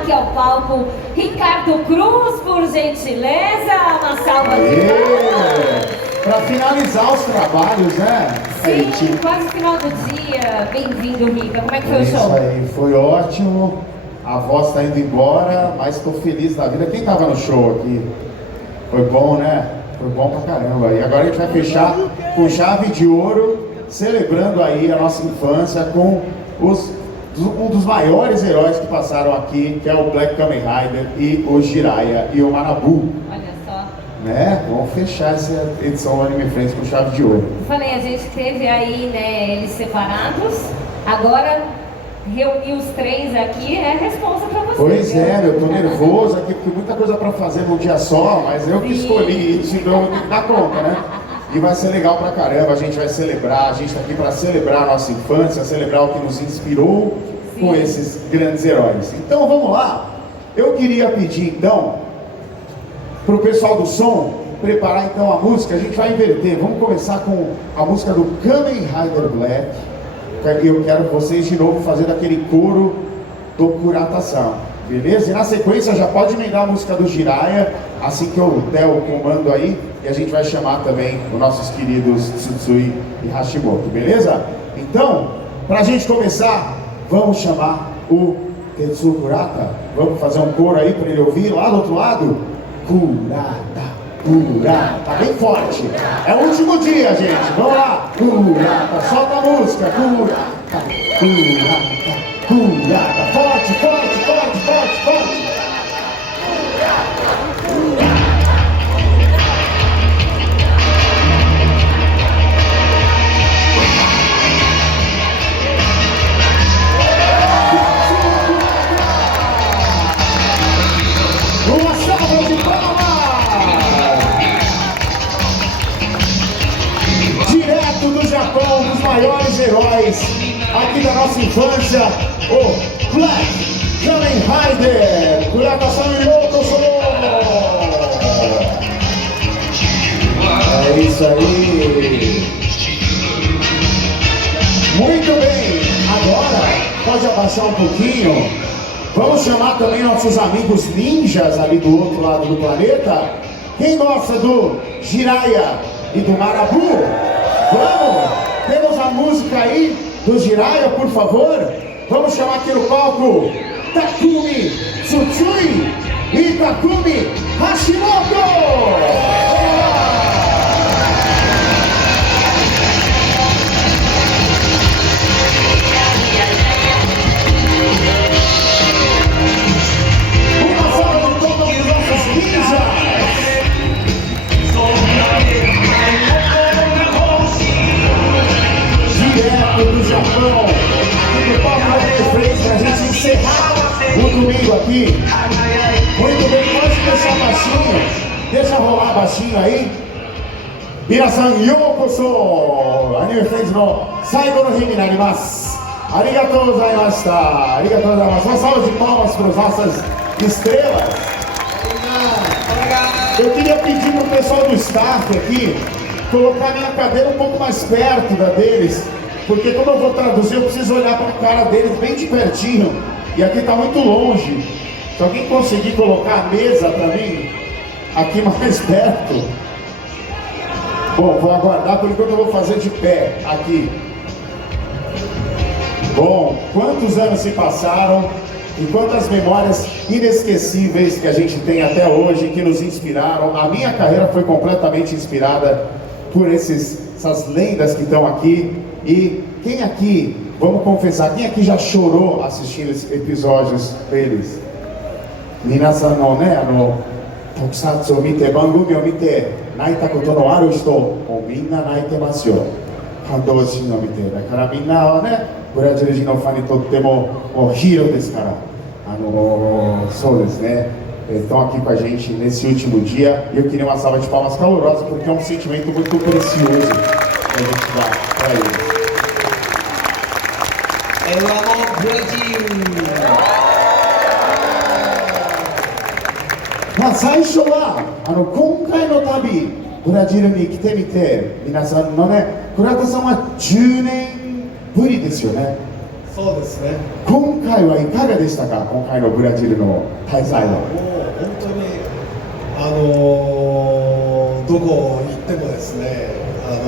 aqui ao palco Ricardo Cruz, por gentileza, uma salva de palmas. Para finalizar os trabalhos, né? Sim, quase final do dia. Bem-vindo, Rica. Como é que foi o show? Isso aí, foi ótimo. A voz tá indo embora, mas estou feliz da vida. Quem tava no show aqui? Foi bom, né? Foi bom pra caramba. E agora a gente vai fechar com chave de ouro, celebrando aí a nossa infância com um dos maiores heróis que passaram aqui, que é o Black Kamen Rider e o Jiraiya e o Manabu. Olha só. Né? Vamos fechar essa edição do Anime Friends com chave de ouro. Eu falei, a gente teve aí, né, eles separados. Agora, reunir os três aqui é responsa pra vocês. Pois viu? é, eu tô nervoso aqui, porque muita coisa pra fazer num dia só, mas eu que escolhi isso, então eu tenho que dar conta, né? E vai ser legal pra caramba, a gente vai celebrar, a gente tá aqui pra celebrar a nossa infância, celebrar o que nos inspirou com esses grandes heróis. Então vamos lá, eu queria pedir então, pro pessoal do som, preparar então a música, a gente vai inverter, vamos começar com a música do Kamen Rider Black, e eu quero vocês de novo fazendo aquele coro do Kurata-san, beleza? E na sequência já pode emendar a música do Jiraiya, assim que eu der o comando aí, e a gente vai chamar também os nossos queridos Tsutsui e Hashimoto, beleza? Então, pra gente começar, vamos chamar o Tetsuo Kurata, vamos fazer um coro aí pra ele ouvir lá do outro lado? Kurata, Kurata, bem forte, é o último dia, gente, vamos lá, Kurata, solta a música, Kurata, Kurata, Kurata, forte, forte, forte, forte, forte. Uma salva de palmas! Direto do Japão, dos maiores heróis aqui da nossa infância, o Black Kamen Rider, Kurata-san Yokoso! É isso aí! Muito bem, agora pode abaixar um pouquinho. Vamos chamar também nossos amigos ninjas ali do outro lado do planeta. Quem gosta do Jiraiya e do Manabu? Vamos! Temos a música aí do Jiraiya, por favor. Vamos chamar aqui no palco Takumi Tsutsui e Takumi Hashimoto! Direto do Japão, aqui do palco da frente, pra gente encerrar o domingo aqui. Muito bem, pode deixar baixinho, deixa rolar baixinho aí. Minasan yokoso, Anime Friends no saigo no hi ni narimasu. Arigatou gozaimashita, arigatou gozaimasu. Uma salva de palmas para as nossas estrelas. Eu queria pedir pro pessoal do staff aqui colocar minha cadeira um pouco mais perto da deles, porque como eu vou traduzir, eu preciso olhar para a cara deles bem de pertinho, e aqui está muito longe. Se alguém conseguir colocar a mesa para mim aqui mais perto. Bom, vou aguardar, por enquanto eu vou fazer de pé aqui. Bom, quantos anos se passaram e quantas memórias inesquecíveis que a gente tem até hoje, que nos inspiraram. A minha carreira foi completamente inspirada por essas lendas que estão aqui. E quem aqui, vamos confessar, quem aqui já chorou assistindo esses episódios deles? Minasan no né, Tokusatsuを見て、番組を見て泣いたことのある人、もうみんな泣いてますよ。感動シーンを見て、だからみんなはね、ブラジル人のファンにとってもヒーローですから。そうですね。Estão aqui com a gente nesse último dia e eu queria uma salva de palmas calorosas porque é um sentimento muito precioso que a gente dá para eles. Eu amo o Brasil! まあ最初は今回の旅ブラジルに来てみて皆さんのね倉田さんは10年ぶりですよね。そそうですね。今回はいかがでしたか、今回のブラジルの滞在は。もう本当にどこ行ってもですね、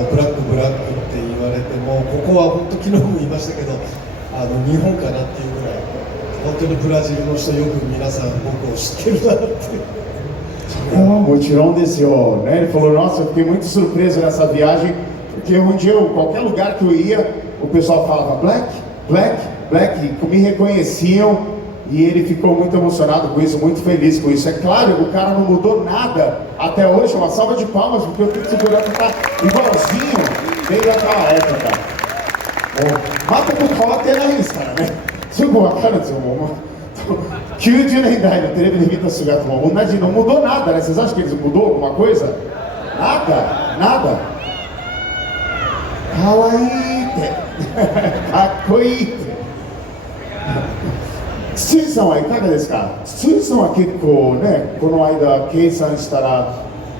ブラックって言われても、ここは本当昨日も言いましたけど、日本かなっていうぐらい、本当にブラジルの人よく皆さん僕を知ってるなって。Mutirão desceu, né? Ele falou, nossa, eu fiquei muito surpreso nessa viagem, porque onde qualquer lugar que eu ia, o pessoal falava Black, e me reconheciam, e ele ficou muito emocionado com isso, muito feliz com isso. É claro, o cara não mudou nada até hoje, uma salva de palmas, porque o Pito Segurança está igualzinho desde aquela época. Mata por falar até na isso, cara, né? すぐ分かるんですよ、もう。90年代のテレビで見た姿も同じのmudou nada, né? Vocês acham que eles mudou alguma coisa? Nada. Kawaiiってかっこいいって。筒井さんはいかがですか？筒井さんは結構ね、この間計算したら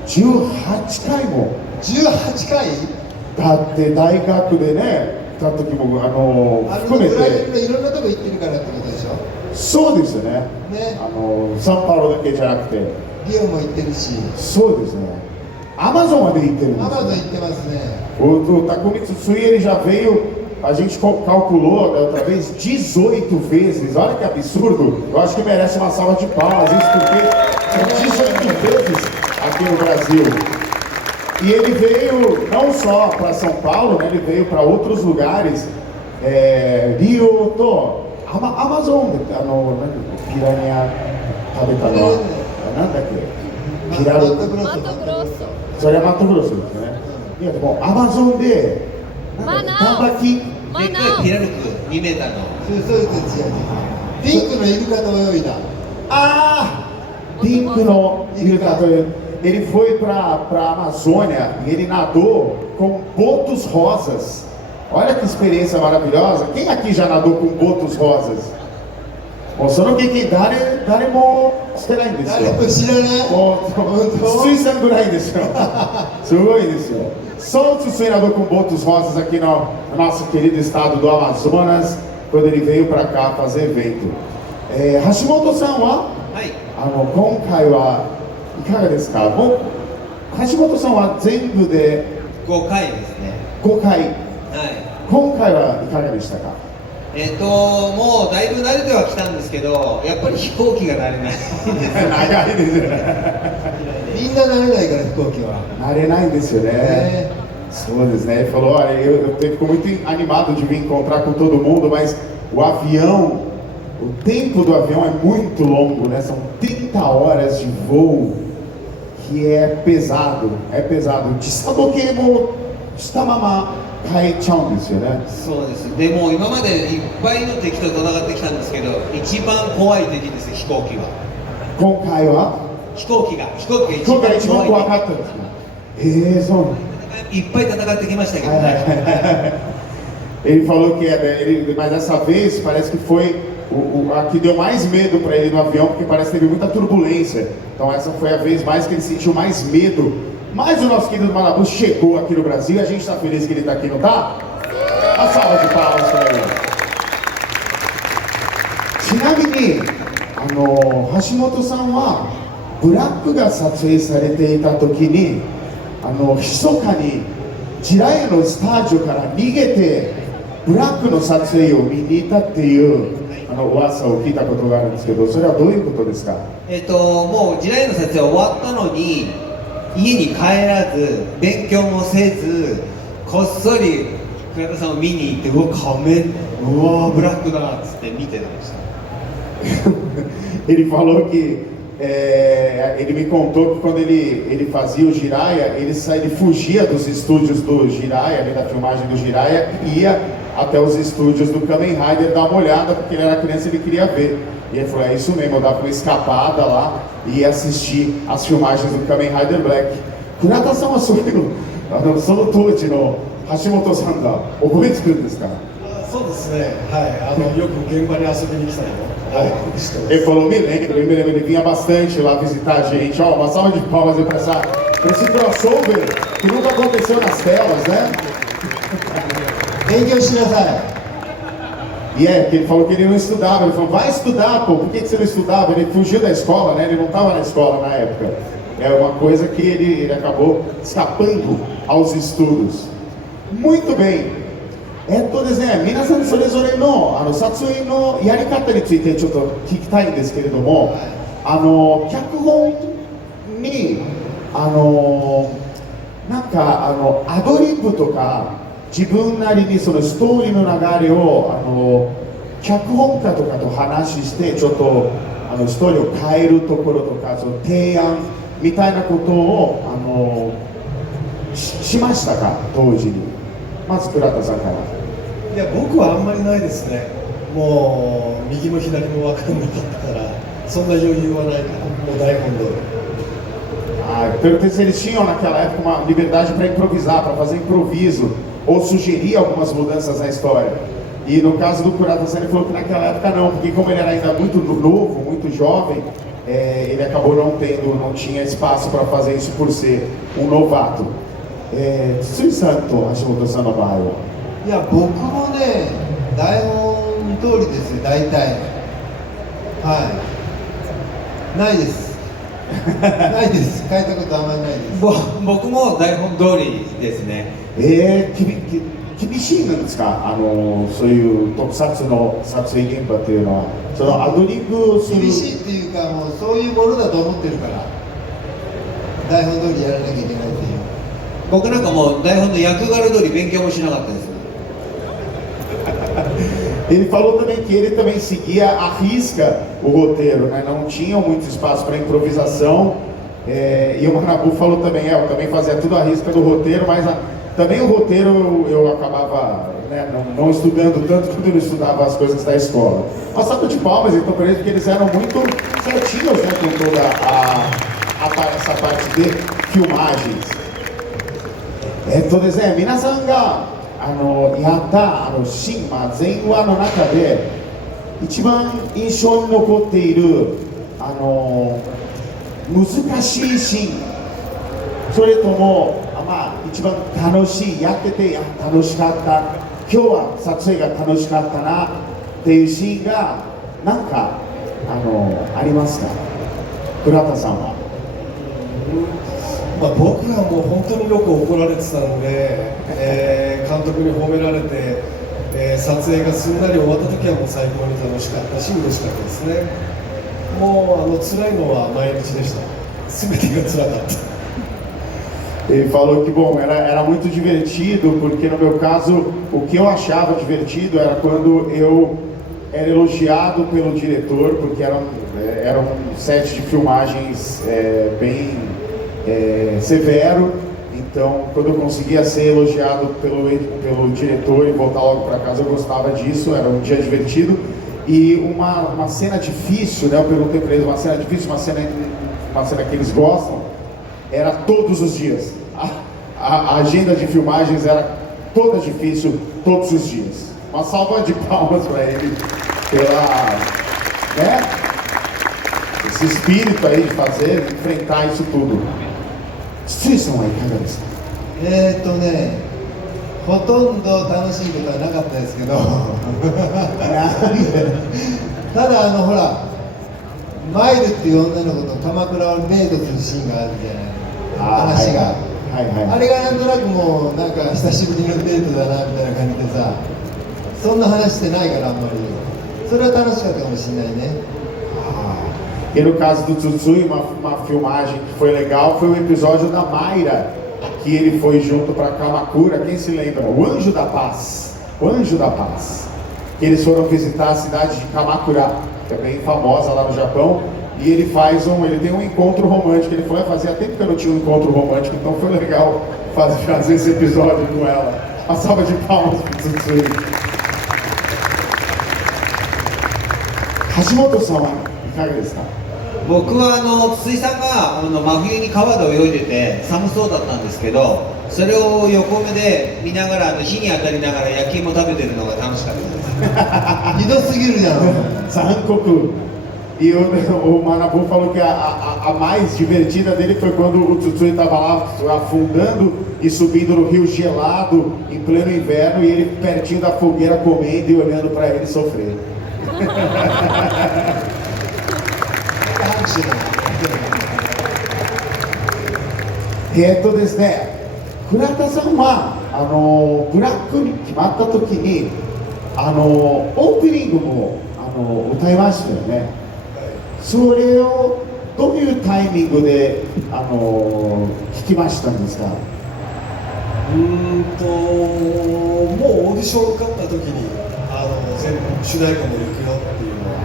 18回も。18回？だって大学でね、来た時も含めて。ブラジルのいろんなとこ行ってるからってことでしょ？そうですよね。サンパウロだけじゃなくて。リオも行ってるし。そうですね。アマゾンまで行ってるんです、ね。アマゾン行ってますね。O Takumi Tsutsui, ele já veio, a gente calculou da outra vez 18 vezes. Olha que absurdo. Eu acho que merece uma salva de palmas isso, porque são 18 vezes aqui no Brasil. E ele veio não só para São Paulo, né? Ele veio para outros lugares. Rio, Amazon, piranha, Mato Grosso. それはマットグロスですね。いやでもアマゾンでtambaquiピラルク2メーターのそういうやつやね。ピンクのイルカと泳いだ。Pinco no Ilha. Ele foi para a Amazônia e ele nadou com botos rosas. Olha que experiência maravilhosa. Quem aqui já nadou com botos rosas? もうその経験誰もしてないんですよ。誰も知らない。もう筒井さんぐらいですよ。すごいですよ。Só o Tsutsui nadou com botos rosas aqui no nosso querido estado do Amazonas, quando ele veio para cá fazer evento. Hashimoto-sanは、今回はいかがですか？橋本さんは全部で5回ですね。5回。はい。今回はいかがでしたか？もうだいぶ慣れてはきたんですけど、やっぱり飛行機が慣れない長いですよね。みんな慣れないから飛行機は。慣れないんですよね。そうですね。Ele falou, olha, eu fico muito animado de vir encontrar com todo mundo, mas o avião, o tempo do avião é muito longo, né? São 30 horas de voo, que é pesado,時差ボケもしたまま変えちゃうんですよね。そうです。でも今までいっぱいの敵と戦ってきたんですけど、一番怖い敵です、飛行機は。今回は飛行機が一番怖かったですか？そうなんいっぱい戦ってきましたけどね。Ele falou que mas dessa vez parece que foi a que deu mais medo para ele no avião, porque parece que teve muita turbulência. Então essa foi a vez mais que ele sentiu mais medo. Mas o nosso querido Manabu chegou aqui no Brasil e a gente está feliz que ele está aqui, não tá? A salva de palmas para ele. ちなみに橋本さんはブラックが撮影されていた時に密かにジラヤのスタジオから逃げてブラックの撮影を見に行ったっていう噂を聞いたことがあるんですけど、それはどういうことですか？もうジラヤの撮影終わったのに家に帰らず勉強もせずこっそり倉田さんを見に行って、うわブラックだっつって見てました。Ele falou que ele me contou que quando ele fazia o Jiraiya, ele fugia dos estúdios do Jiraiya, da filmagem do Jiraiya, e ia até os estúdios do Kamen Rider dar uma olhada, porque ele era criança e ele queria ver. E ele falou, é isso mesmo, eu dava uma escapada lá e ia assistir as filmagens do Kamen Rider Black. Kurata-sanはその当時の橋本さんが覚えてるんですか？そうですね。はい。よく現場に遊びに来たりも。Ele falou, me lembro, ele vinha bastante lá visitar a gente. Ó, uma salva de palmas aí pra esse crossover que nunca aconteceu nas telas, né? 勉強しなさい。E que ele falou que ele não estudava. Ele falou, vai estudar, pô, por que você não estudava? Ele fugiu da escola, né? Ele não estava na escola na época. É uma coisa que ele acabou escapando aos estudos. Muito bem. ですね、皆さんそれぞれの撮影のやり方についてちょっと聞きたいんですけれども、脚本になんかアドリブとか自分なりにそのストーリーの流れを脚本家とかと話してちょっとストーリーを変えるところとかその提案みたいなことをしましたか、当時に。まず倉田さんから。いや、僕はあんまりないですね。もう右も左も分かんなかったからそんな余裕はないから、もう台本通り。Perguntei se eles tinham naquela época uma liberdade para improvisar, para fazer improviso ou sugerir algumas mudanças na história. E no caso do Kurata-san, ele falou que naquela época não, porque como ele era ainda muito novo, muito jovem, ele acabou não tinha espaço para fazer isso por ser um novato. Tsui-sanと橋本さんの場合は。いや、僕もね、台本通りですよ、大体。はい。ないです。ないです。書いたことあんまりないです。僕も台本通りですね。厳しいんですか、そういう特撮の撮影現場というのは。そのアドリブをする。厳しいっていうか、もうそういうものだと思ってるから、台本通りやらなきゃいけないっていう。僕なんかもう台本の役柄通り勉強もしなかったです。Ele falou também que ele também seguia à risca o roteiro, né? Não tinha muito espaço para improvisação. E o Manabu falou também, eu também fazia tudo à risca do roteiro, mas também o roteiro eu acabava, né, não estudando tanto quanto eu estudava as coisas da escola. Uma salva de palmas então para eles, porque eles eram muito certinhos, né, com toda essa parte de filmagens. ですね、皆さんがやったシーン、前話の中で一番印象に残っている難しいシーン、それとも一番楽しい、やってて楽しかった、今日は撮影が楽しかったなっていうシーンが何かありますか、倉田さんは。僕はもう本当によく怒られてたので、監督に褒められて、撮影がすんなり終わった時はもう最高に楽しかったし嬉しかったですね。もう辛いのは毎日でした。全てが辛かった。Ele falou que, bom, era muito divertido, porque no meu caso, o que eu achava divertido era quando eu era elogiado pelo diretor, porque era um set de filmagens bem severo, então quando eu conseguia ser elogiado pelo diretor e voltar logo para casa, eu gostava disso, era um dia divertido. E uma cena difícil, né, eu perguntei para eles, uma cena difícil, uma cena que eles gostam, era todos os dias. A agenda de filmagens era toda difícil, todos os dias. Uma salva de palmas para ele pela, né, esse espírito aí de fazer, de enfrentar isso tudo. 筒井さんはいかがですか。ほとんど楽しいことはなかったですけどただほらマイルっていう女の子と鎌倉をデートするシーンがあるじゃない、話が、あれがなんとなくもうなんか久しぶりのデートだなみたいな感じでさ、そんな話してないからあんまりそれは楽しかったかもしれないね。E no caso do Tsutsui, uma filmagem que foi legal foi o episódio da Mayra, que ele foi junto para Kamakura. Quem se lembra? O Anjo da Paz. O Anjo da Paz. Que eles foram visitar a cidade de Kamakura, que é bem famosa lá no Japão. E ele tem um encontro romântico. Ele foi fazia tempo que eu não tinha um encontro romântico, então foi legal fazer esse episódio com ela. Uma salva de palmas para o Tsutsui. Hashimoto-sanはいかがですか。僕は筒井さんが真冬に川で泳いでて寒そうだったんですけど、それを横目で見ながら火に当たりながら焼き芋食べてるのが楽しかったです。ひどすぎるじゃん。残酷。い E o Manabu falou que a mais divertida dele foi quando o Tsutsui estava lá afundando e subindo no rio gelado em pleno inverno e ele pertinho da fogueira comendo e olhando para ele sofrer. ですね、倉田さんはブラックに決まった時にオープニングも歌いましたよね。それをどういうタイミングで聞きましたんですか？もうオーディション受かった時に全部主題歌も行くよっていうのは、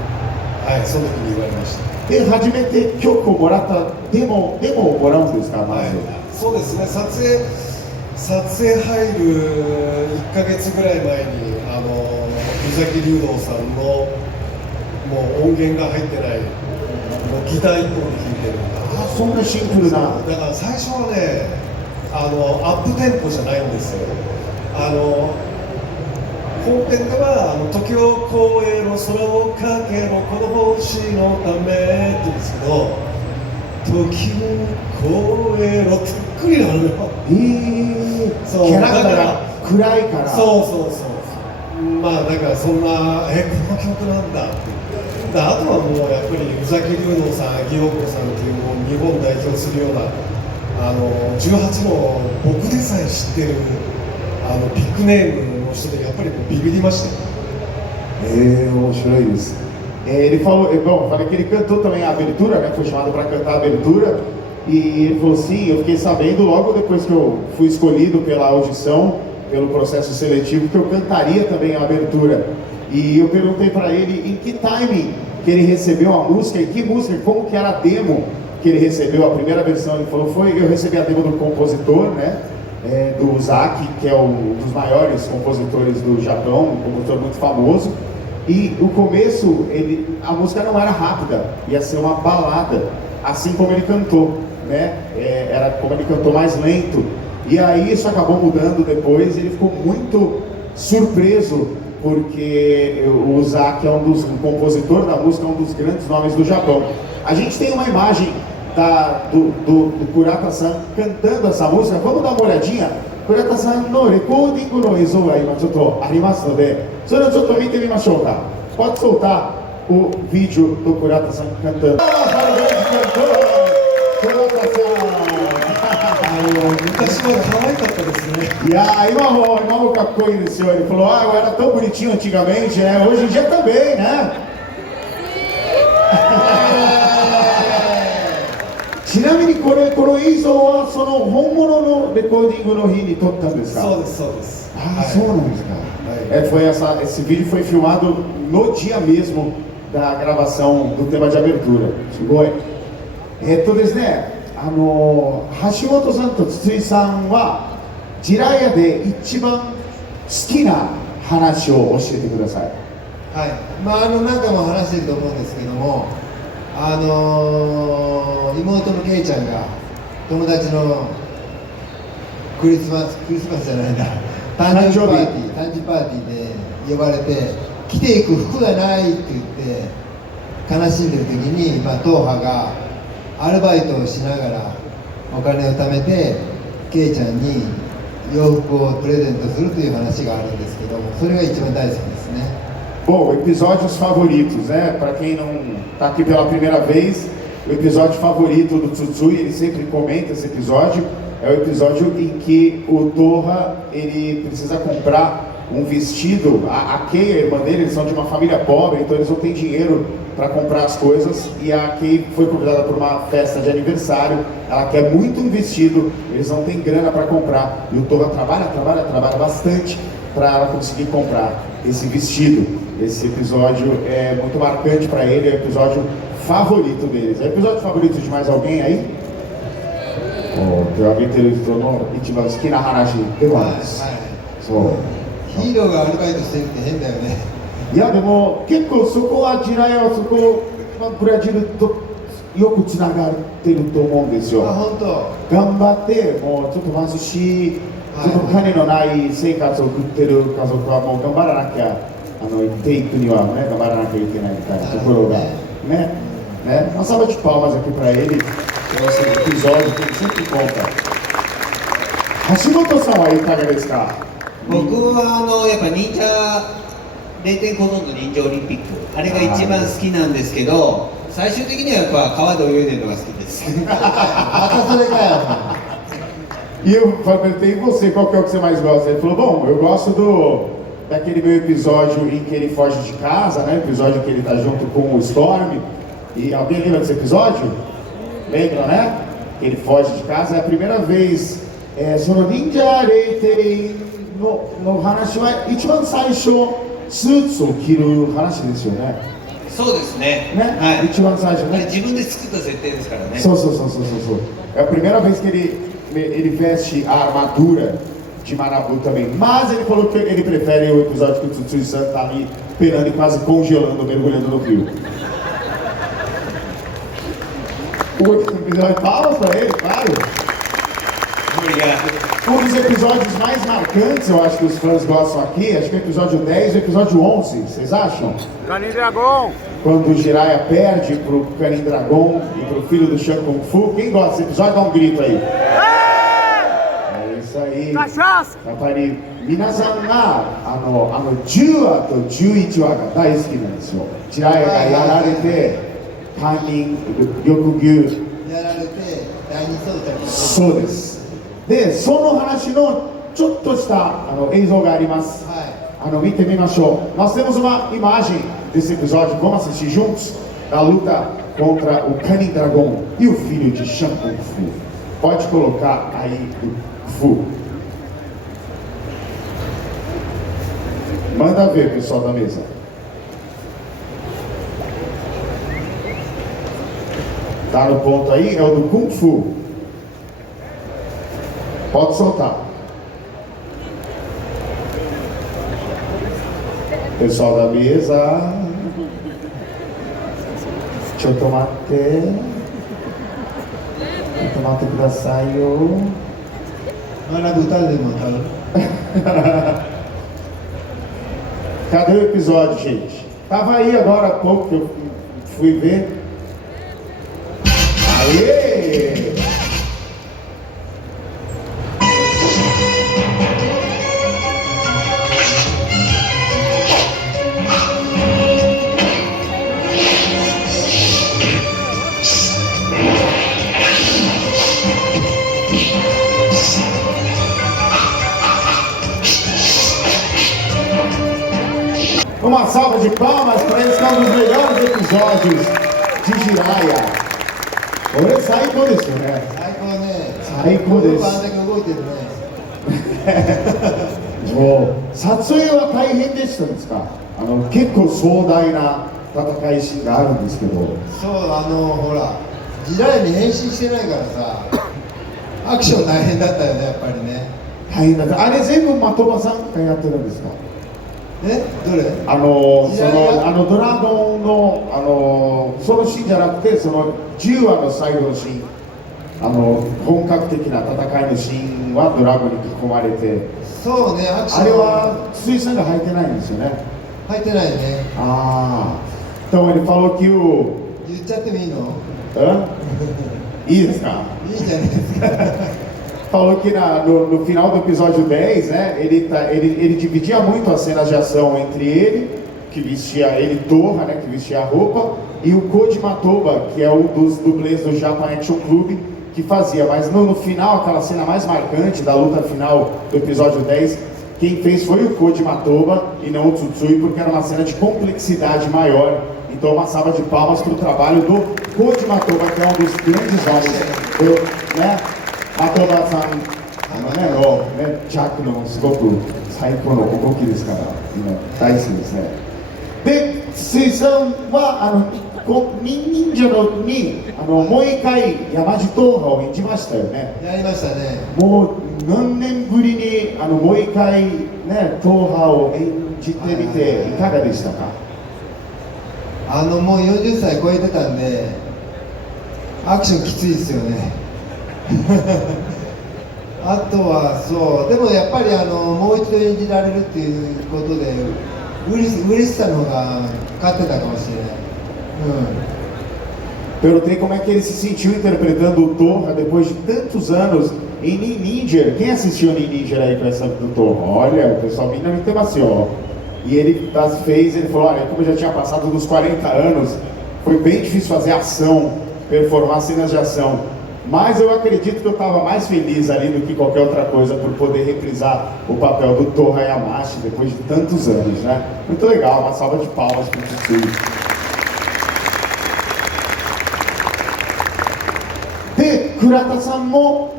はい、その時に言われました。で初めて曲をもらったデモをもらうんですか？まず、はい、そうですね、撮影入る1ヶ月ぐらい前に宇崎竜童さんのもう音源が入ってないギター1本で弾いてる。そんなシンプルな。だから最初はねアップテンポじゃないんですよ。本編では時を越えろ空をかけろこの星のためって言うんですけど、時を越えろってゆっくりなのよ。そうキャラクターが暗いから。そうまあだからそんなこの曲なんだってで、あとはもうやっぱり宇崎竜童さん、義陽子さんっていうもう日本代表するような18の僕でさえ知ってるビッグネームの人でやっぱりビビりましたよ。面白いです。Ele falou, bom, falei que ele cantou também a abertura, né? Foi chamado para cantar a abertura. E ele falou assim, eu fiquei sabendo logo depois que eu fui escolhido pela audição, pelo processo seletivo, que eu cantaria também a abertura. E eu perguntei para ele em que timing que ele recebeu a música, em que música, como que era a demo que ele recebeu, a primeira versão. Ele falou, eu recebi a demo do compositor, né? Do Uzaki, que é um dos maiores compositores do Japão, um compositor muito famoso. E o começo, a música não era rápida, ia ser uma balada, assim como ele cantou, né? Era como ele cantou mais lento. E aí isso acabou mudando depois, ele ficou muito surpreso, porque o Uzaki é o compositor da música, é um dos grandes nomes do Japão. A gente tem uma imagem do Kurata-san cantando essa música, vamos dar uma olhadinha? Kurata-san no recording no eizou ga ima chotto arimasu node, sore o chotto mite mimashou ka. Pode soltar o vídeo do Kurata-san cantando. Kurata-san! 昔は可愛かったですね。E今もかっこいいですよ。Ele falou, eu era tão bonitinho antigamente, né? Hoje em dia também, né? ちなみにこの映像はその本物のレコーディングの日に撮ったんですか？そうですそうです。そうなんですか。esse vídeo foi filmado no dia mesmo da gravação do tema de abertura. すごい。ですね。橋本さんと筒井さんはジラヤで一番好きな話を教えてください。はい、何回も話してると思うんですけども、妹のケイちゃんが友達のクリスマスじゃないな、誕生日パーティーで呼ばれて着ていく服がないって言って悲しんでる時に、東波がアルバイトをしながらお金を貯めてケイちゃんに洋服をプレゼントするという話があるんですけども、それが一番大好きですね。Bom, episódios favoritos, né? Para quem não está aqui pela primeira vez, o episódio favorito do Tsutsui, ele sempre comenta esse episódio, é o episódio em que o Toha, ele precisa comprar um vestido. A Kei, a irmã dele, eles são de uma família pobre, então eles não têm dinheiro para comprar as coisas, e a Kei foi convidada para uma festa de aniversário, ela quer muito um vestido, eles não têm grana para comprar, e o Toha trabalha bastante para ela conseguir comprar esse vestido. Esse episódio é muito marcante para ele, é o episódio favorito deles. É o episódio favorito de mais alguém aí? So. ヒーローがアルバイトしてるって変だよね。いやでも結構そこはジラヤはそこブラジルとよくつながってると思うんですよ。本当。頑張ってもうちょっと貧しい、ちょっと金のない生活を送ってる家族はもう頑張らなきゃ生きていくにはね頑張らなきゃいけないみたいなところがね。né? Uma salva de palmas aqui para ele, pelo nosso episódio que ele sempre conta. Hashimoto-sanはいかがですか？僕はやっぱ忍者0.5トンの忍者オリンピックあれが一番好きなんですけど、最終的にはやっぱ川で泳いでるのが好きです。またそれかよ。 E eu perguntei, e você, qual que é o que você mais gosta? Ele falou, bom, eu gosto daquele meu episódio em que ele foge de casa, né? Episódio que ele tá junto com o Storm. E alguém lembra desse episódio? Lembra, né? Que ele foge de casa. É a primeira vez. Sono ninja reitei no hanashi wa ichiban saisho suits o kiru hanashi desu yo ne. そうですね。ね、はい。一番最初ね。あれ自分で作った設定ですからね。そう。É a primeira vez que ele veste a armadura de Manabu também. Mas ele falou que ele prefere o episódio que o Tsutsui-san tá ali penando e quase congelando, mergulhando no rio. O episódio, palmas pra ele, claro. Obrigado. Um dos episódios mais marcantes, eu acho que os fãs gostam aqui, acho que é o episódio 10 e o episódio 11, vocês acham? Canin Dragon! Quando o Jiraiya perde pro Canin Dragon e pro filho do Shang Kung Fu. Quem gosta desse episódio, dá um grito aí. É isso aí. Cachaça! やっぱり皆さんが10話と11話が大好きなんですよ。ジラヤがやられて、犯人、翼牛。やられて第二相対。そうです。で、その話のちょっとした映像があります。見てみましょう。Nós temos uma imagem desse episódio, vamos assistir juntos, da luta contra o Canin Dragon e o filho de Shang Kung Fu. Pode colocar aí o Fu. Manda ver, pessoal da mesa. Tá no ponto aí? É o do Kung Fu. Pode soltar. Pessoal da mesa. Deixa eu tomar até. Tomate kudasai yo. まだ歌でも歌う。 Cadê o episódio, gente? Tava aí agora há pouco que eu fui ver. Aê! Uma salva de palmas para esse que é um dos melhores episódios de Jiraiya. Ore saiko desu né? 最高ね。最高です。あんだけ動いてるね。もう撮影は大変でしたですか？結構壮大な戦いシーンがあるんですけど。そうほらジラヤに変身してないからさ、アクション大変だったよねやっぱりね。大変だった。あれ全部的場さんがやってるんですか？え、どれ？ドラゴンのそのシーンじゃなくてその10話の最後のシーン、本格的な戦いのシーンはドラゴンに囲まれて。そうね、アクション。あれは筒井さんが入ってないんですよね。入ってないね。ああ。Então ele falou que o 言っちゃってもいいの？ Hã? いいですか？いいじゃないですか。 Falou que no final do episódio 10, né, ele dividia muito as cenas de ação entre ele, que vestia, ele Torra, né, que vestia a roupa, e o Koji Matoba, que é um dos dublês do Japan Action Club, que fazia. Mas no final, aquela cena mais marcante da luta final do episódio 10, quem fez foi o Koji Matoba e não o Tsutsui, porque era uma cena de complexidade maior. Então uma salva de palmas para o trabalho do Koji Matoba, que é um dos grandes nomes, né? 的場さんジャックのすごく最高の動きですから今大好きですね。で、筒井さんは忍者のにもう一回山地踏破を演じましたよね。やりましたね。もう何年ぶりにもう一回ね踏破を演じてみていかがでしたか？もう40歳超えてたんでアクションきついですよね。あとはそうでもやっぱりもう一度演じられるっていうことで嬉しさの方が勝ってたかもしれない。Perguntei como é que ele se sentiu interpretando o Torra depois de tantos anos em Ninja. Quem assistiu Ninja aí com essa do Torra? Olha, o pessoal vindo me tema assim, ó. E ele fez, ele falou, olha, como eu já tinha passado dos 40 anos, foi bem difícil fazer ação, performar cenas de ação. Mas eu acredito que eu estava mais feliz ali do que qualquer outra coisa por poder reprisar o papel do Torra Yamashi depois de tantos anos, né? Muito legal, uma salva de palmas para o Tsutsui. で、倉田さんも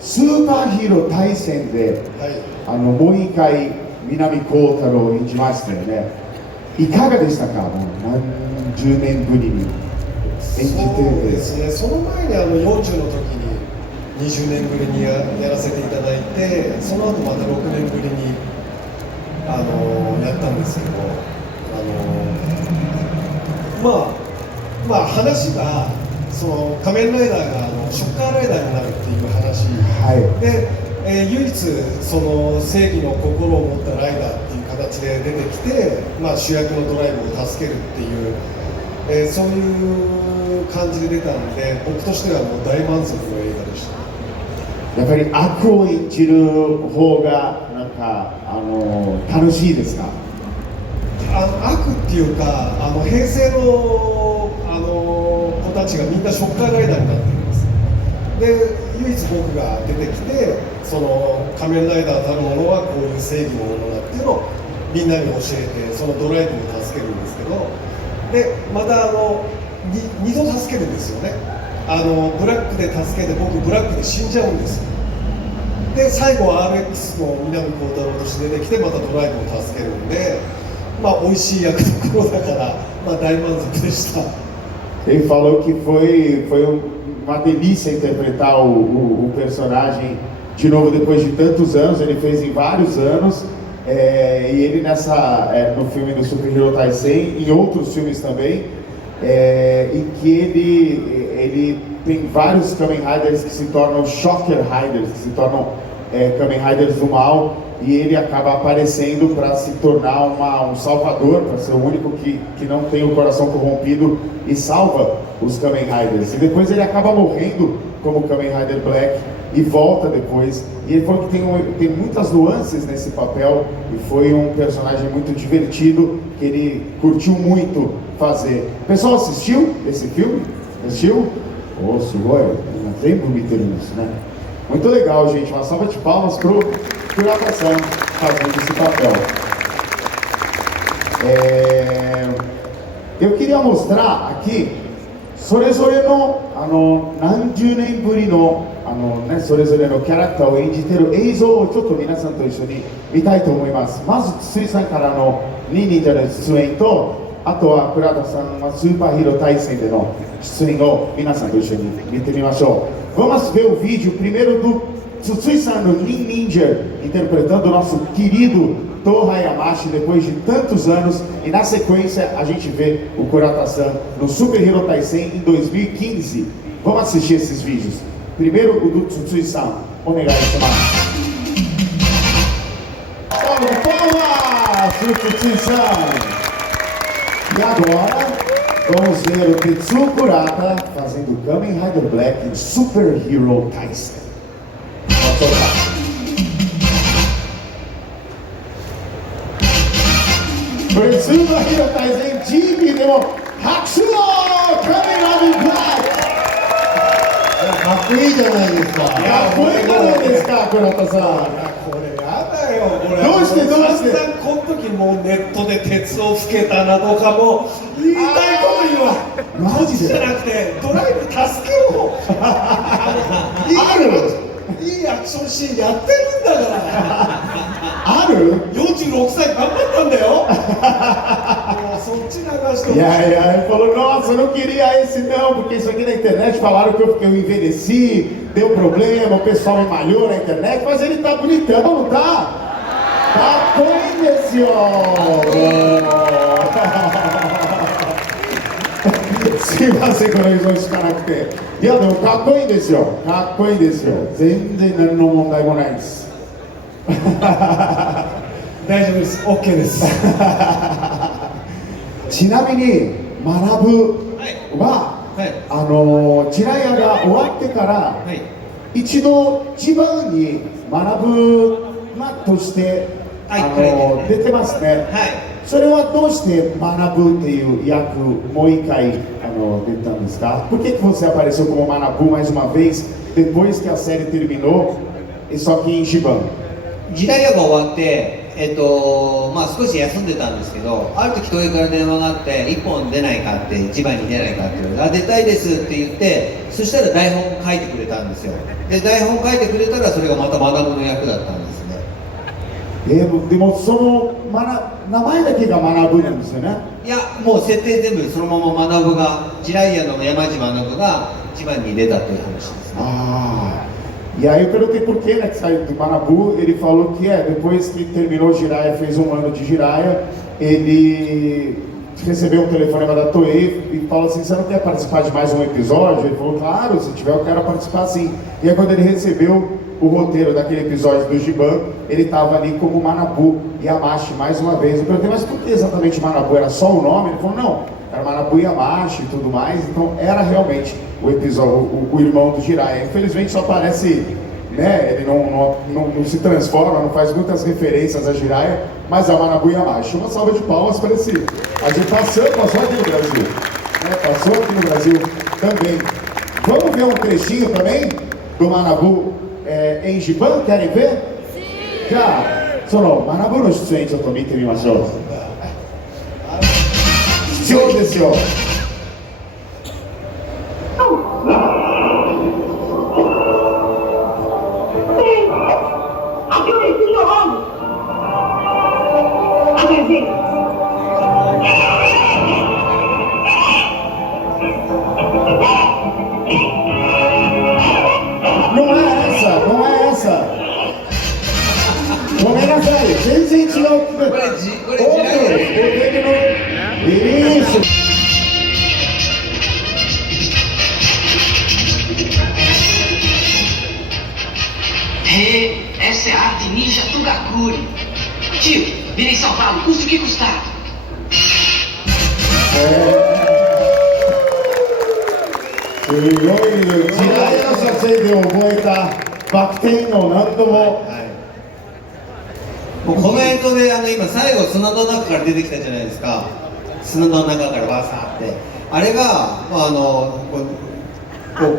スーパーヒーロー対戦で、はい、もう一回南光太郎を演じましたよね。いかがでしたか？もう何十年ぶりに演じてそうですね。その前に40の時に20年ぶりにやらせていただいて、その後また6年ぶりにやったんですけど、まあ話がその仮面ライダーがショッカーライダーになるっていう話、はい、で、唯一その正義の心を持ったライダーっていう形で出てきて、主役のドライブを助けるっていう、そういう感じで出たので、僕としてはもう大満足の映画でした。やっぱり悪を演じる方がなんか楽しいですか？悪っていうか平成の子たちがみんなショッカーライダーになってるんです。で唯一僕が出てきて、その仮面ライダーたるものはこういう正義のものだっていうのをみんなに教えて、そのドライブを助けるんですけど、でまた2度助けるんですよね。ブラックで助けて、僕ブラックで死んじゃうんですよ。で最後は RX の南光太郎として出てきて、またドライブを助けるんで、美味しい役どころだから、大満足でした。Ele falou que foi uma delícia interpretar o personagem de novo depois de tantos anos. Ele fez em vários anos, e ele no filme do Super Hero Taisen, em outros filmes também, em que ele tem vários Kamen Riders que se tornam Shocker Riders, que se tornam Kamen Riders do mal, e ele acaba aparecendo para se tornar um salvador, para ser o único que não tem o coração corrompido e salva os Kamen Riders. E depois ele acaba morrendo como Kamen Rider Black e volta depois. E ele falou que tem muitas nuances nesse papel e foi um personagem muito divertido que ele curtiu muito fazer. O pessoal assistiu esse filme? Assistiu? Oh, sugoi, tem bonito isso, né? Muito legal, gente. Uma salva de palmas pro Kurata-san fazendo esse papel. Eu queria mostrar aqui それぞれの何十年ぶりのそれぞれのキャラクターを演じている映像をちょっと皆さんと一緒に見たいと思います。まず筒井さんからのニンニンジャの出演と、あとは倉田さんはスーパーヒーロー対戦での出演を皆さんと一緒に見てみましょう。Vamos ver o vídeo primeiro do Tsutsui-san no Ninja, interpretando o nosso querido Torra Yamashi depois de tantos anos, e na sequência a gente vê o Kurata-san no Super Hero Taisen em 2015. Vamos assistir esses vídeos. Primeiro o do Tsutsui-san. Onegai shimasu. Salve de palmas pro Tsutsui-san! E agora vamos ver o Tetsuo Kurata fazendo Kamen Rider Black em Super Hero Taisen. Vamos tocar. これスーパーヒーロー対戦 GP でも拍手をカメラにブラックかっこいいじゃないですか。かっこいいじゃないですか、倉田さん。これやだよ、これ。どうして散々この時もうネットで鉄をつけたなとかも言いたいこと言うわ。マジでじゃなくてドライブ助けろ。いいアクションシーンやってるんだから。ある 46歳頑張ったんだよ。そっち流して。E aí, ele falou, nossa, eu não queria esse não, porque isso aqui na internet falaram que eu envelheci, deu problema, o pessoal me malhou na internet, mas ele tá bonitão, não tá? Tá bem desse homem. すいません、この映像しかなくて。いや、でもかっこいいんですよ。かっこいいですよ。全然何の問題もないです。大丈夫です。OK です。ちなみに学ぶジラヤが終わってから、はい、一度千葉に学ぶ、として、出てますね。それはどうして学ぶっていう役、もう一回出たんですか? Por que você apareceu como Manabu mais uma vez, depois que a série terminou, só que em Giban? 時代が終わって、少し休んでたんですけど、ある時東映から電話があって一本出ないかって、千葉に出ないかって言われて、出たいですって言って、そしたら台本を書いてくれたんですよ。で台本書いてくれたら、それがまた学ぶの役だったんですね。でもその名前だけが学ぶなんですよね。いや、もう設定全部そのまま学ぶが、ジライアの山地学が千葉に出たという話ですね。E aí eu perguntei por que, né, que saiu do Manabu. Ele falou que depois que terminou Jiraiya, fez um ano de Jiraiya, ele recebeu um telefonema da Toei e falou assim: você não quer participar de mais um episódio? Ele falou: claro, se tiver eu quero participar sim. E aí quando ele recebeu o roteiro daquele episódio do Giban, ele estava ali como Manabu Yamashi mais uma vez. Eu perguntei: mas por que exatamente Manabu? Era só o nome? Ele falou: não, era Manabu Yamashi e tudo mais. Então era realmente o episódio, o irmão do Jiraiya. Infelizmente só aparece, né, ele não se transforma, não faz muitas referências a Jiraiya, mas é o Manabu Yamashi. Uma salva de palmas para esse. A gente passou aqui no Brasil, né? Passou aqui no Brasil também. Vamos ver um trechinho também do Manabu em Giban? Querem ver? Sim! Já! その学ぶの出演ちょっと見てみましょう。貴重ですよ。ごめんなさい、全然違う。これessa é a arte ninja Tugakuri. Tio, virei salvá-lo, custe o que custar. すごい、時代の撮影で覚えたバク転の何度も。もうこの映像で今最後砂の中から出てきたじゃないですか。砂の中からバサーって、あれがこう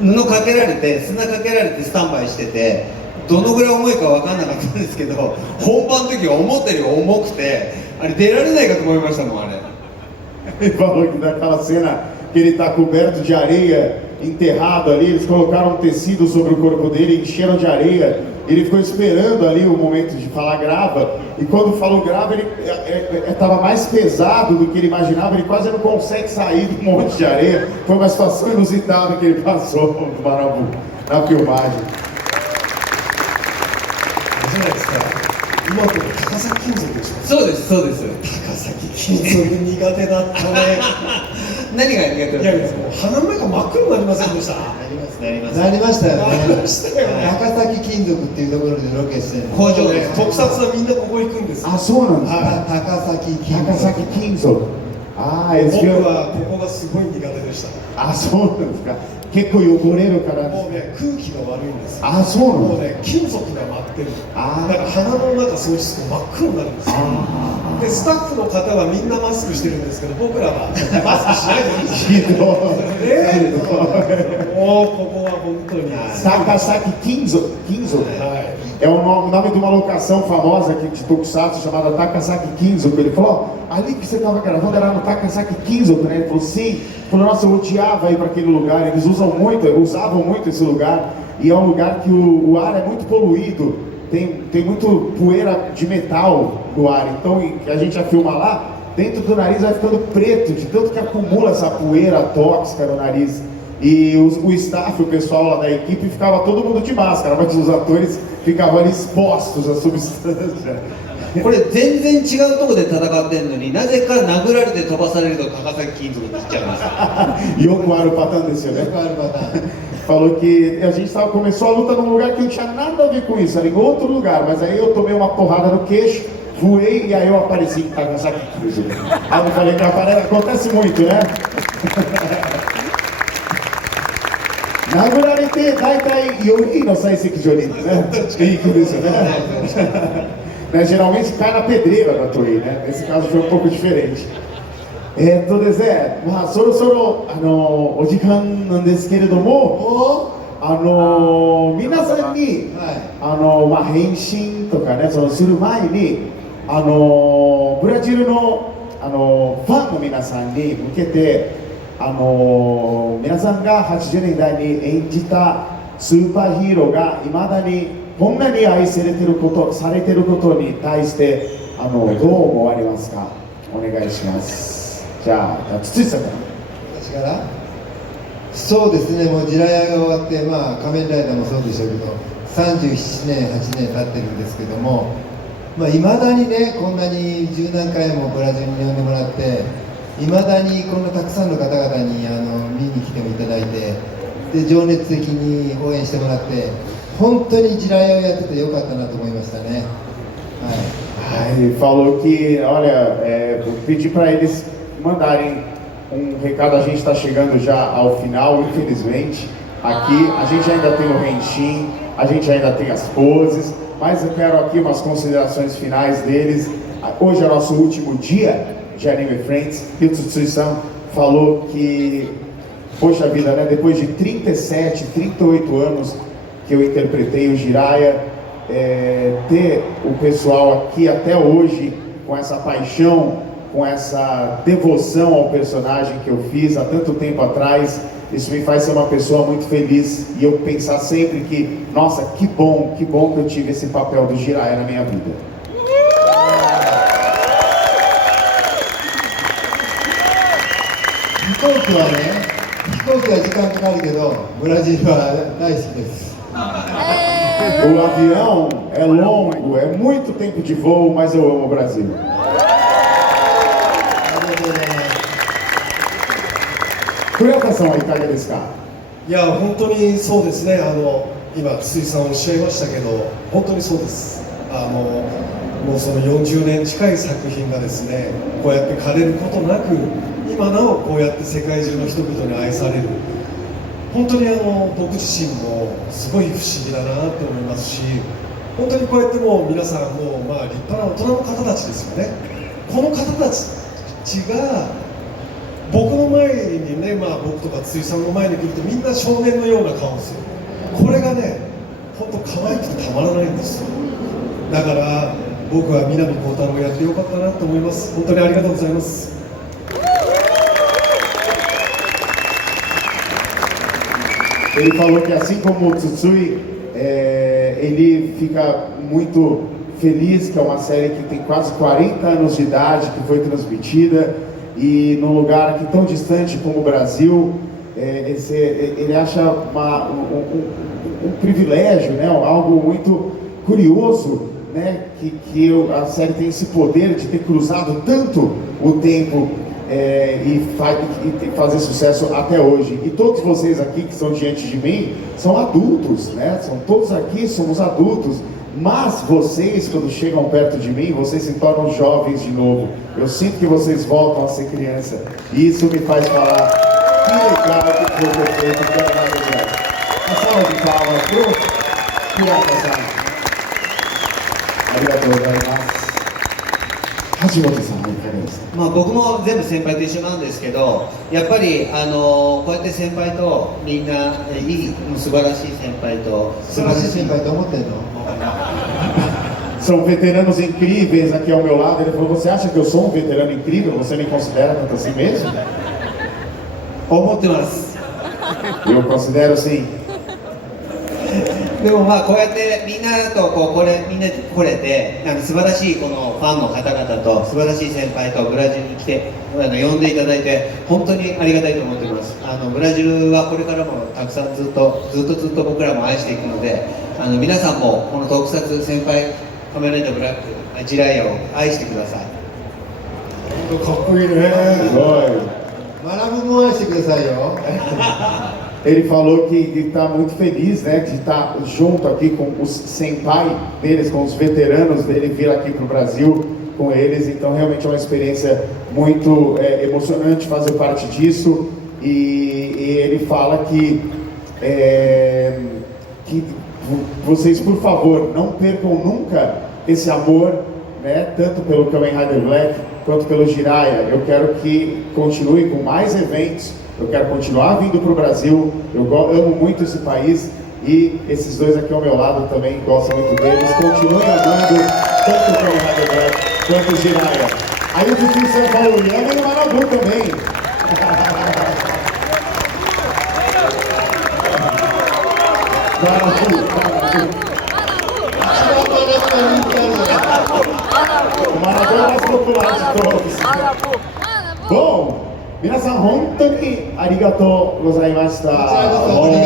布かけられて、砂かけられてスタンバイしてて、どのぐらい重いか分かんなかったんですけど、本番の時は思ったより重くて、あれ出られないかと思いましたもん。あれEle falou que naquela cena que ele está coberto de areia, enterrado ali, eles colocaram um tecido sobre o corpo dele, encheram de areia. Ele ficou esperando ali o momento de falar grava, e quando falou grava, ele estava mais pesado do que ele imaginava, ele quase não consegue sair do monte de areia. Foi uma situação inusitada que ele passou no Manabu, na filmagem. じゃないですか。今の高崎金属でしょ。そうです、そうです。高崎金属苦手だったね。何が苦手だったんですか？鼻の中真っ黒になりませんでした？なりましたよね。高崎金属っていうところでロケしてる工場で特撮はみんなここ行くんですよ。あ、そうなんですか。高崎金属。高崎金属。僕はここがすごい苦手でした。あ、そうなんですか。結構汚れるから。もうね、空気が悪いんですよ。あ、そうなんですか。もうね、金属が舞ってる。だから鼻の中掃除すると真っ黒になるんですよ。で、スタッフの方はみんなマスクしてるんですけど、僕らはマスクしないでいいですよ。もうここは本当に。高崎金属。É o nome de uma locação famosa aqui de Tokusatsu chamada Takasaki Kinzoku. Ele falou: ali que você estava gravando era no Takasaki Kinzoku, né? Ele falou: sim. Ele falou: nossa, eu odiava ir para aquele lugar. Eles usavam muito esse lugar. E é um lugar que o ar é muito poluído. Tem muito poeira de metal no ar. Então a gente já filma lá, dentro do nariz vai ficando preto, de tanto que acumula essa poeira tóxica no nariz. E o staff, o pessoal lá da equipe, ficava todo mundo de máscara, mas os atores ficavam ali expostos à substância. これ全然違うところで戦ってんのに、なぜか殴られて飛ばされると高崎金属って言っちゃうんですよ。Yokuaru Patan desse, né? Falou que a gente começou a luta num lugar que não tinha nada a ver com isso, era em outro lugar, mas aí eu tomei uma porrada no queixo, voei e aí eu apareci em Takasaki Kinzoku. Aí eu falei que acontece muito, né? 殴られて大体4人の採石場にね、行くんですよね。Né, geralmente cai na pedreira da Toei, né? Nesse caso foi um pouco diferente. ですね、まあそろそろお時間なんですけれども、皆さんに、まあ返信とかね、そのする前にブラジルのファンの皆さんに向けて皆さんが80年代に演じたスーパーヒーローがいまだにこんなに愛されていることに対してどう思われますか？お願いします。じゃあ筒井さんから。私からそうですね、もう時代が終わって、まあ、仮面ライダーもそうでしょうけど37年8年経ってるんですけども、いまだにねこんなに十何回もブラジルに呼んでもらっていまだにこんなたくさんの方々に見に来てもいただいteで情熱的に応援してもらって本当に時代をやっててよかったなと思いましたね。はい、falou que, olha, vou pedir para eles mandarem recado. A gente está chegando já ao final, infelizmente. Aqui a gente ainda tem o Henshin, a gente ainda tem as poses, mas eu quero aqui umas considerações finais deles. Hoje é o nosso último dia de Anime Friends. E o Tsutsui-san falou que, poxa vida, né? Depois de 37, 38 anos que eu interpretei o Jiraiya, ter o pessoal aqui até hoje com essa paixão, com essa devoção ao personagem que eu fiz há tanto tempo atrás, isso me faz ser uma pessoa muito feliz e eu pensar sempre que, nossa, que bom que eu tive esse papel do Jiraiya na minha vida. 飛行機は時間かかるけどブラジルは大好きです。 O avião é longo, é muito tempo de voo, mas eu amo o Brasil. 倉田さんはいかがですか？いや本当にそうですね。今筒井さんおっしゃいましたけど本当にそうです。もうその40年近い作品がですねこうやって枯れることなく今なおこうやって世界中の人々に愛される。本当に僕自身もすごい不思議だなと思いますし、本当にこうやってもう皆さんも立派な大人の方たちですよね。この方たちが僕の前にね、僕とか筒井さんの前に来るとみんな少年のような顔をする。これがね本当可愛くてたまらないんですよ。だから僕は南光太郎をやってよかったなと思います。本当にありがとうございます。 Ele falou que assim como o Tsutsui, ele fica muito feliz que é uma série que tem quase 40 anos de idade, que foi transmitida e num lugar aqui tão distante como o Brasil, ele acha um privilégio, né? Algo muito curioso, né? Que a série tem esse poder de ter cruzado tanto o tempo e fazer sucesso até hoje. E todos vocês aqui que estão diante de mim são adultos, né? Todos aqui somos adultos, mas vocês, quando chegam perto de mim, vocês se tornam jovens de novo. Eu sinto que vocês voltam a ser criança. E isso me faz falar que legal que foi feito, que era maravilhoso. Uma salva de palmas pro Hirata-san. Arigatou gozaimasu. 橋本さんはいかがですか？僕も全部先輩と一緒なんですけど、やっぱりこうやって先輩とみんないい素晴らしい先輩と素晴らしい先輩と思ってんの？ São veteranos incríveis aqui ao meu lado. Ele falou: você acha que eu sou um veterano incrível? Você me considera tanto assim mesmo? 思ってます。 Eu considero sim. でもこうやってみんなとみんな来れて素晴らしいこのファンの方々と素晴らしい先輩とブラジルに来て呼んでいただいて本当にありがたいと思っています。ブラジルはこれからもたくさんずっと僕らも愛していくので皆さんもこの特撮先輩カメライダーブラックジライアを愛してください。かっこいいね。学ぶも愛してくださいよ。 Ele falou que está muito feliz, né, de estar junto aqui com os senpai deles, com os veteranos dele, vir aqui para o Brasil com eles, então realmente é uma experiência muito emocionante fazer parte disso. E ele fala que vocês, por favor, não percam nunca esse amor, né, tanto pelo Kamen Rider Black quanto pelo Jiraiya. Eu quero que continue com mais eventos, eu quero continuar vindo para o Brasil, eu amo muito esse país e esses dois aqui ao meu lado também gostam muito deles. Continuem amando tanto o Kamen Rider Black quanto o Jiraiya. Aí o difícil é falou, e amem o Manabu também. O Manabu é mais popular de todos. Bom, 皆さん本当にありがとうございました。本当に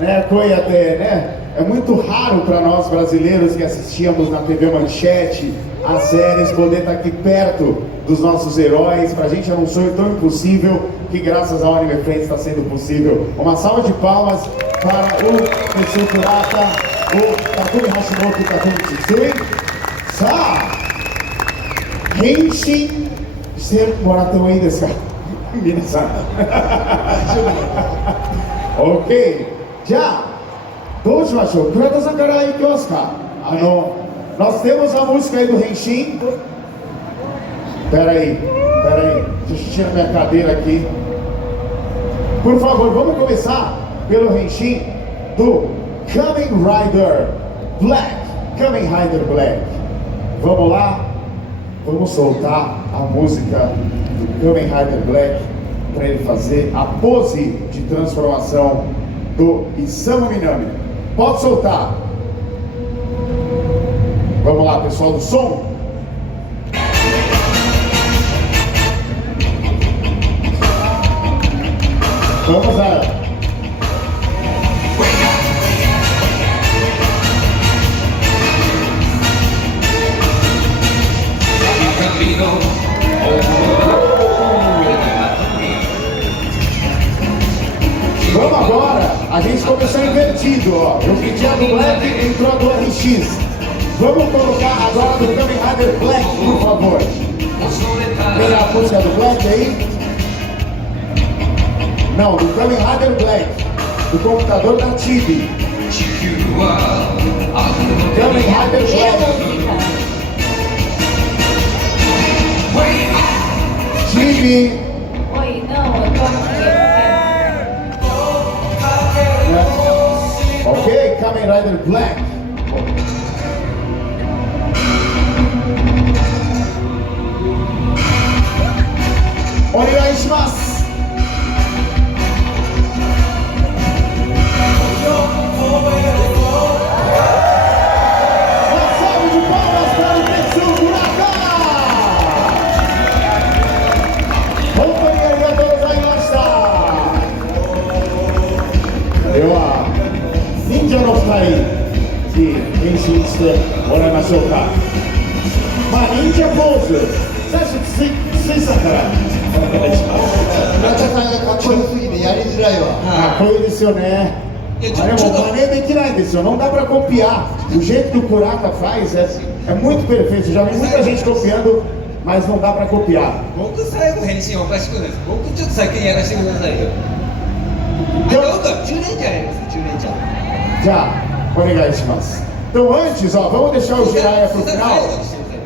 ね、こうやってね、é muito raro para nós brasileiros que assistíamos na TV Manchete as séries poder estar aqui perto dos nossos heróis. Pra gente era um sonho tão impossível que graças ao Anime Friends está sendo possível. Uma salva de palmas para o Tetsuo Kurata, o Takumi Hashimoto e o Takumi Tsui. Sa, Henshinしてもらってもいいですか皆さんOK じゃあどうしましょう倉田さんからいきますかnós temos a música aí do Henshin. Peraí, deixa eu tirar minha cadeira aqui. Por favor, vamos começar pelo Henshin do Kamen Rider Black. Kamen Rider Black. Vamos lá, vamos soltar a música do Kamen Rider Black para ele fazer a pose de transformação do Isamu Minami. Pode soltar. Vamos lá, pessoal do som. Vamos lá. Vamos agora. A gente começou invertido, ó. Eu pedi a do Black e entrou a do RX. Vamos colocar agora do Kamen Rider Black, por favor. Tem a música do Black aí? Não, do Kamen Rider Black, do computador da Tibi. Kamen Rider Black. Tibi. Oi, não, eu tô aqui. Ok, Kamen Rider Black. Onegai shimasu. Uma salva de palmas para o Tetsuo Kurata. Hontou ni arigatou gozaimashita. Dewa, ninja no 2人に変身してもらいましょうか。まあ忍者ポーズ、最初ついさんからお願いします。村田さんがかっこよすぎてやりづらいわ。かっこいいですよね。あれも真似できないんですよ。Não dá para copiar. O jeito que o Kurata faz é muito perfeito. Já vi muita gente copiando, mas não dá para copiar. 僕最後変身おかしくないですか。僕ちょっと先にやらせてくださいよ。僕は10年じゃやります10年じゃ。じゃあお願いします。Então antes, ó, vamos deixar o Jiraiya pro final.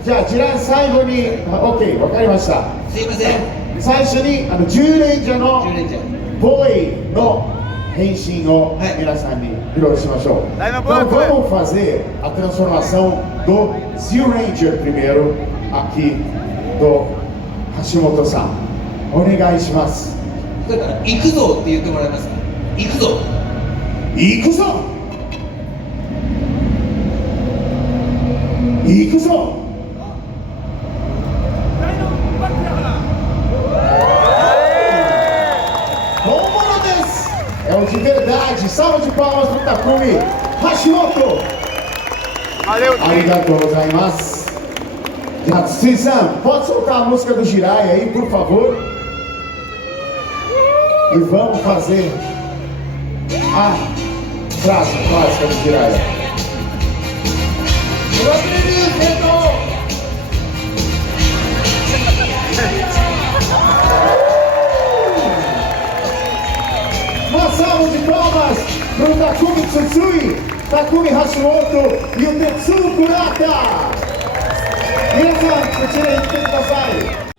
じゃあJiraiya最後に、OK、わかりました。すいません。最初に10連者の10連じゃ。ボーイの変身を皆さんに披露しましょう。Então vamos fazer a transformação do Zyuranger primeiro, aqui do Hashimoto-san. お願いします。だから行くぞって言ってもらえますか。行くぞ。行くぞ。行くぞ。É o de verdade. Salva de palmas para o Takumi Hashimoto. Valeu. Arigatou gozaimasu. Tsui-san, pode soltar a música do Jiraiya aí, por favor? E vamos fazer a frase clássica do Jiraiya. Uma salva de palmas para o Takumi Tsutsui, Takumi Hashimoto e o Tetsuo Kurata. 皆さん、こちらへ来てください。